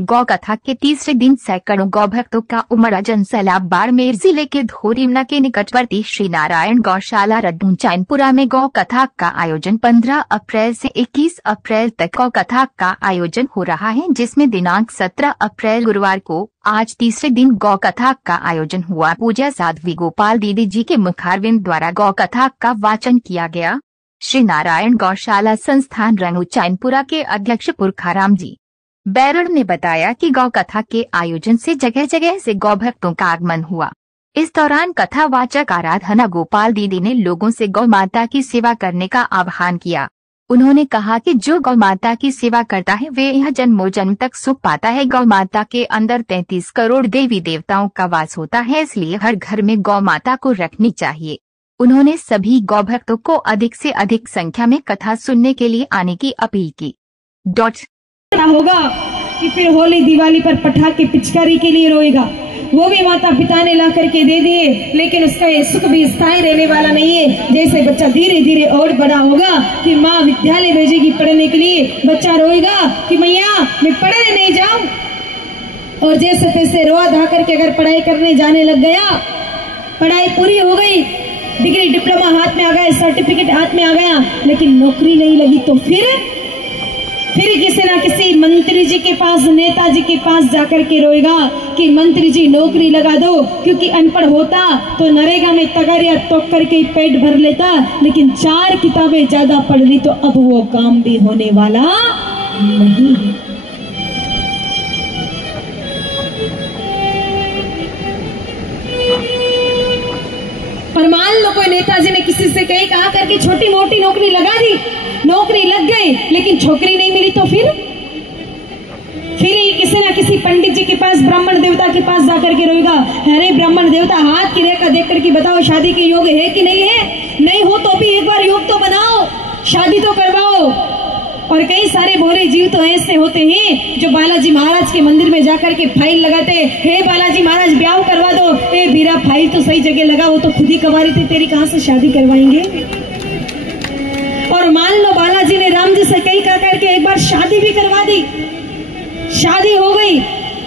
गौ कथा के तीसरे दिन सैकड़ों गौ भक्तों का उमड़ा जनसैलाब बाड़मेर जिले के धोरीमना के निकटवर्ती श्री नारायण गौशाला रद्दू चैनपुरा में गौ कथा का आयोजन 15 अप्रैल से 21 अप्रैल तक गौ कथा का आयोजन हो रहा है, जिसमें दिनांक 17 अप्रैल गुरुवार को आज तीसरे दिन गौ कथा का आयोजन हुआ। पूजा साध्वी गोपाल दीदी जी के मुखारविंद द्वारा गौ कथा का वाचन किया गया। श्री नारायण गौशाला संस्थान रद्दू चैनपुरा के अध्यक्ष पुरखाराम जी बैरड़ ने बताया कि गौ कथा के आयोजन से जगह जगह से गौ भक्तों का आगमन हुआ। इस दौरान कथावाचक आराधना गोपाल दीदी ने लोगों से गौ माता की सेवा करने का आह्वान किया। उन्होंने कहा कि जो गौ माता की सेवा करता है वे यह जन्मों जन्म तक सुख पाता है। गौ माता के अंदर 33 करोड़ देवी देवताओं का वास होता है, इसलिए हर घर में गौ माता को रखनी चाहिए। उन्होंने सभी गौ भक्तों को अधिक से अधिक संख्या में कथा सुनने के लिए आने की अपील की। होगा कि फिर होली दिवाली पर पटाखे पिचकारी के लिए रोएगा, वो भी माता पिता ने ला करके दे दिए, लेकिन उसका ये सुख भी स्थायी रहने वाला नहीं है। जैसे बच्चा धीरे धीरे और बड़ा होगा कि माँ विद्यालय भेजेगी पढ़ने के लिए, बच्चा रोएगा कि मैया मैं पढ़ने नहीं जाऊं, और जैसे तैसे रोआ धा करके अगर पढ़ाई करने जाने लग गया, पढ़ाई पूरी हो गई, डिग्री डिप्लोमा हाथ में आ गया, सर्टिफिकेट हाथ में आ गया, लेकिन नौकरी नहीं लगी, तो फिर किसी ना किसी मंत्री जी के पास, नेताजी के पास जाकर के रोएगा कि मंत्री जी नौकरी लगा दो, क्योंकि अनपढ़ होता तो नरेगा में तगारिया तोक करके पेट भर लेता, लेकिन 4 किताबें ज्यादा पढ़ ली तो अब वो काम भी होने वाला नहीं है। पर मान लो कोई नेताजी ने किसी से कहा करके छोटी मोटी नौकरी लगा दी, नौकरी लग गई लेकिन छोकरी नहीं मिली, तो फिर किसी ना किसी पंडित जी के पास, ब्राह्मण देवता के पास जाकर के रोएगा, अरे ब्राह्मण देवता हाथ की रेखा देख करके बताओ शादी के योग है कि नहीं है, नहीं हो तो भी एक बार योग तो बनाओ, शादी तो करवाओ। और कई सारे भोले जीव तो ऐसे होते हैं जो बालाजी महाराज के मंदिर में जाकर के फाइल लगाते, हे बालाजी महाराज ब्याह करवा दो, ए बीरा फाइल तो सही जगह लगा, वो तो खुद ही कवारी थी, तेरी कहां से शादी करवाएंगे। और मान लो बालाजी ने राम जी से कई करके एक बार शादी भी करवा दी, शादी हो गई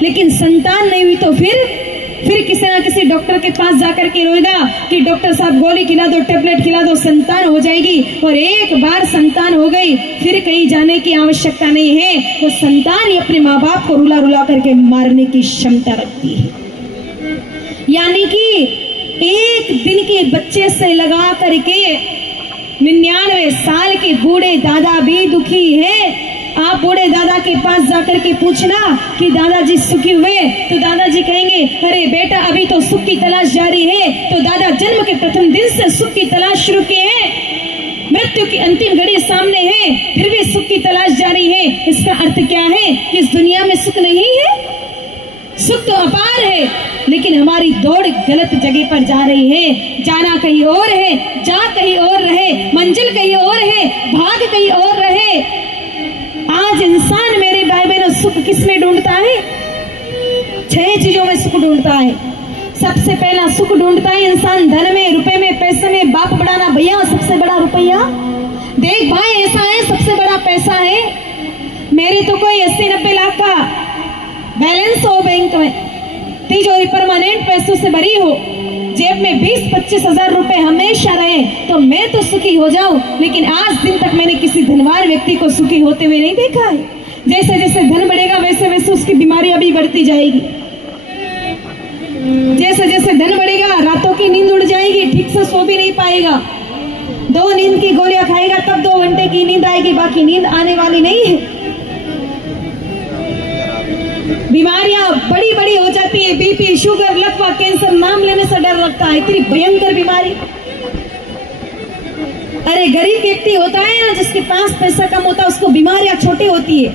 लेकिन संतान नहीं हुई, तो फिर किसी ना किसी डॉक्टर के पास जाकर के रोएगा कि डॉक्टर साहब गोली खिला दो, टेबलेट खिला दो, संतान हो जाएगी। और एक बार संतान हो गई फिर कहीं जाने की आवश्यकता नहीं है, वो संतान ही अपने माँ बाप को रुला रुला करके मारने की क्षमता रखती है। यानी कि एक दिन के बच्चे से लगा करके 99 साल के बूढ़े दादा भी दुखी है। आप बूढ़े दादा के पास जाकर के पूछना कि दादाजी सुखी हुए, तो दादाजी कहेंगे अरे बेटा अभी तो सुख की तलाश जारी है। तो दादा जन्म के प्रथम दिन से सुख की तलाश शुरू किए हैं, मृत्यु की अंतिम घड़ी सामने है, फिर भी सुख की तलाश जारी है। इसका अर्थ क्या है कि इस दुनिया में सुख नहीं है, सुख तो अपार है, लेकिन हमारी दौड़ गलत जगह पर जा रही है। जाना कहीं और है, जा कहीं और रहे, मंजिल कहीं और है, भाग कहीं और रहे। आज इंसान मेरे भाई बहनों सुख किस में ढूंढता है? 6 चीजों में सुख ढूंढता है। सबसे पहला सुख ढूंढता है इंसान धन में, रुपए में, पैसे में। बाप बढ़ाना भैया सबसे बड़ा रुपया, देख भाई ऐसा है सबसे बड़ा पैसा है। मेरे तो कोई 80-90 लाख का बैलेंस हो बैंक में, तिजोरी परमानेंट पैसों से भरी हो, जेब में 20-25 हजार रुपए हमेशा रहे, तो मैं तो सुखी हो जाऊं। लेकिन आज दिन तक मैंने किसी धनवान व्यक्ति को सुखी होते हुए नहीं देखा है। जैसे जैसे धन बढ़ेगा वैसे वैसे उसकी बीमारियां भी बढ़ती जाएगी। जैसे जैसे धन बढ़ेगा रातों की नींद उड़ जाएगी, ठीक से सो भी नहीं पाएगा। 2 नींद की गोलियां खाएगा तब 2 घंटे की नींद आएगी, बाकी नींद आने वाली नहीं है। बीमारियां बड़ी बड़ी हो जाती है, बीपी, शुगर, लकवा, कैंसर, नाम लेने से डर लगता है, इतनी भयंकर बीमारी। अरे गरीब व्यक्ति होता है ना जिसके पास पैसा कम होता है, उसको बीमारियां छोटी होती है।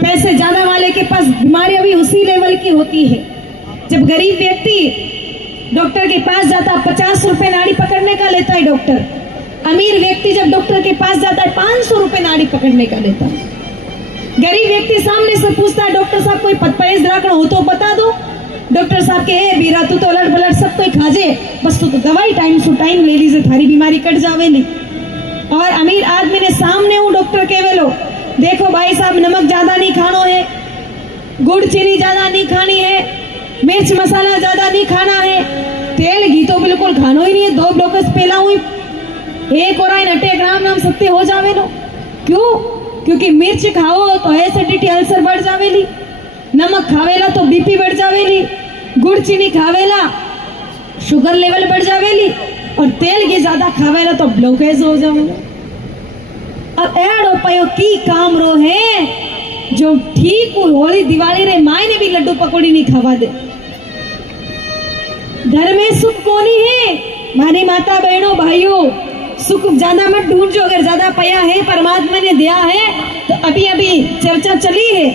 पैसे ज्यादा वाले के पास बीमारियां भी उसी लेवल की होती है। जब गरीब व्यक्ति डॉक्टर के पास जाता है 50 रुपए नाड़ी पकड़ने का लेता है डॉक्टर। अमीर व्यक्ति जब डॉक्टर के पास जाता है 500 रुपए नाड़ी पकड़ने का लेता है। गरीब व्यक्ति सामने से पूछता है डॉक्टर साहब कोई परहेज रखना हो तो बता दो। डॉक्टर साहब के ए बीरा तू तो अलट बलट सब कोई खाजे, बस तू तो दवाई टाइम टू टाइम ले लीजिए, थारी बीमारी कट जावे नहीं। और अमीर आदमी ने सामने हूँ डॉक्टर के वेलो, देखो भाई साहब नमक ज्यादा नहीं खानो है, गुड़ चीनी ज्यादा नहीं खानी है, मिर्च मसाला ज्यादा नहीं खाना है, तेल घी तो बिल्कुल खानो ही नहीं है। 2 ब्लॉकेज पहला हुई 1 और 8 ग्राम नाम सत्य हो जावे लो। क्यों? क्योंकि मिर्च खाओ तो एसिडिटी अल्सर बढ़ जावेली, नमक खावेला तो बीपी बढ़ जावेली, गुड़ चीनी खावेला शुगर लेवल बढ़ जावेली, और तेल घी ज्यादा खावेला तो ब्लॉकेज हो जावेला। अब एड़ो पयो की काम रो है जो ठीक होली दिवाली रे मायने भी लड्डू पकौड़ी नहीं खावा दे। घर में सुख कोनी है मारी माता बहनों भाइयों, सुख ज्यादा मत ढूंढो। अगर ज्यादा पया है परमात्मा ने दिया है तो अभी अभी चर्चा चली है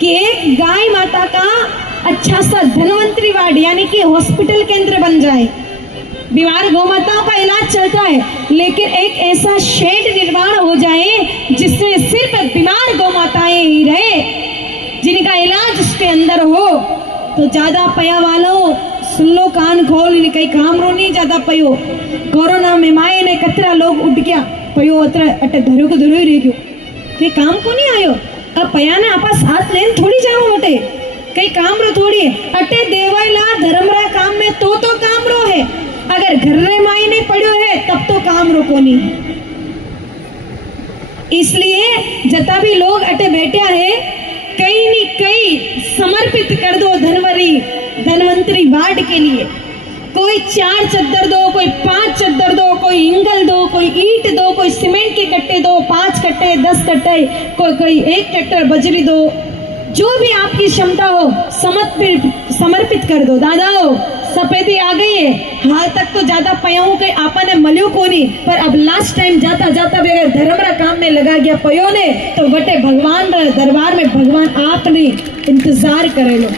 कि एक गाय माता का अच्छा सा धनवंतरी वार्ड यानी कि हॉस्पिटल केंद्र बन जाए। बीमार गौ माताओं का इलाज चलता है, लेकिन एक ऐसा शेड निर्माण हो जाए जिसमें सिर्फ बीमार गौ माताएं ही रहे, जिनका इलाज उसके अंदर हो। तो ज्यादा पया वालों सुन लो, कान खोल, कई काम रो नहीं ज्यादा पयो। कोरोना में माए ने कतरा लोग उठ गया पयो अत्र अटे धरो को धरो ही रह गयो, के काम को नहीं आयो। अब पया ने आपा साथ लेन थोड़ी जाओ बटे, कई काम रो थोड़ी है अटे देवायला धर्मरा काम में तो काम रो है। अगर घर रे माई नहीं पड़ो है तब तो काम रो को नहीं है। इसलिए जता भी लोग अटे बैठा है कई नहीं कई समर्पित कर दो धनवंतरी वार्ड के लिए। कोई 4 चद्दर दो, कोई 5 चद्दर दो, कोई इंगल दो, कोई ईंट दो, कोई सीमेंट के कट्टे दो, 5 कट्टे 10 कट्टे, कोई 1 ट्रैक्टर बजरी दो, जो भी आपकी क्षमता हो समर्पित कर दो। दादाओ सफेदी आ गई है, हाल तक तो ज्यादा पयाओं के आपा ने मल्यो को नहीं, पर अब लास्ट टाइम जाता जाता भी अगर धर्मरा काम में लगा गया पयो ने तो बटे भगवान दरबार में भगवान आपने इंतजार करे लो।